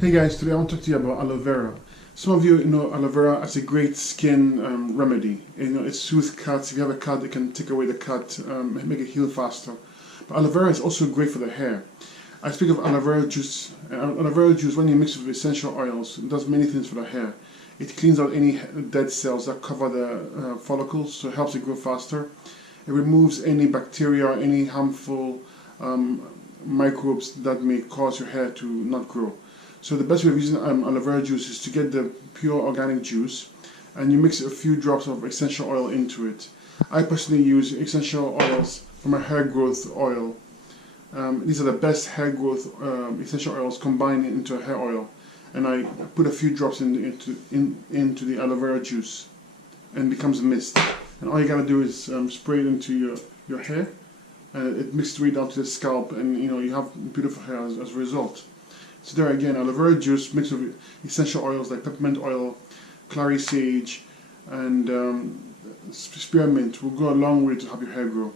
Hey guys, today I want to talk to you about aloe vera. Some of you know aloe vera as a great skin remedy. It soothes cuts. If you have a cut, it can take away the cut, make it heal faster. But aloe vera is also great for the hair. I speak of aloe vera juice. Aloe vera juice, when you mix it with essential oils, it does many things for the hair. It cleans out any dead cells that cover the follicles, so it helps it grow faster. It removes any bacteria, any harmful microbes that may cause your hair to not grow. So the best way of using aloe vera juice is to get the pure organic juice and you mix a few drops of essential oil into it. I personally use essential oils from a hair growth oil. These are the best hair growth essential oils combined into a hair oil, and I put a few drops into the aloe vera juice and it becomes a mist. And all you gotta do is spray it into your hair, and it mixes right down to the scalp, and you have beautiful hair as a result. So there again, aloe vera juice mixed with essential oils like peppermint oil, clary sage, and spearmint will go a long way to help your hair grow.